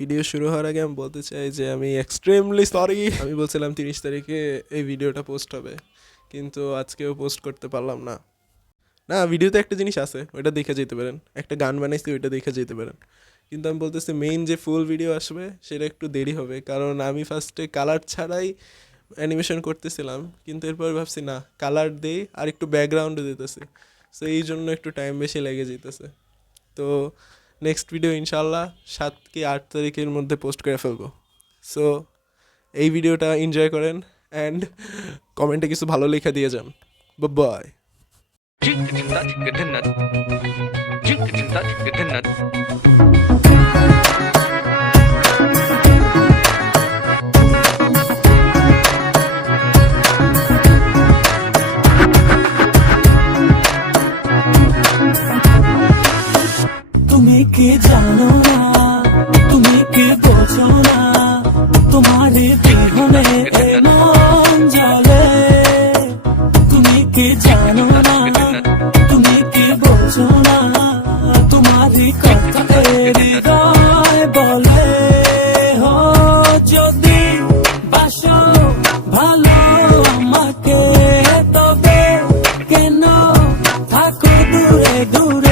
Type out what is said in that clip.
Video শুরু হওয়ার আগে আমি বলতে চাই যে আমি এক্সট্রিমলি সরি। আমি বলছিলাম 30 তারিখে এই ভিডিওটা পোস্ট হবে, কিন্তু আজকেও পোস্ট করতে পারলাম না। না, ভিডিওতে একটা জিনিস আছে, ওইটা দেখে যেতে পারেন। একটা গান বানাইছি, ওইটা দেখে যেতে পারেন। কিন্তু আমি বলতেছি মেইন যে ফুল ভিডিও আসবে সেটা একটু দেরি হবে, কারণ আমি ফার্স্টে কালার ছাড়াই অ্যানিমেশন করতেছিলাম, কিন্তু এরপর ভাবছি না, কালার দেই আর একটু ব্যাকগ্রাউন্ডে দিতেছি, সো এই জন্য একটু টাইম বেশি লেগে যেতেছে। তো নেক্সট ভিডিও ইনশাল্লাহ 7 কি 8 তারিখের মধ্যে পোস্ট করে ফেলবো। সো এই ভিডিওটা এনজয় করেন অ্যান্ড কমেন্টে কিছু ভালো লেখা দিয়ে যান। বাই। তুমি কি জানো না, তুমি কি বোঝো না, তোমারে বিহনে মন জ্বলে। তুমি কি জানো না, তুমি কি বোঝো না, তোমারই কথা হৃদয় বলে। হো যদি বাসো ভালো আমাকে, তবে কেন থাকো দূরে দূরে।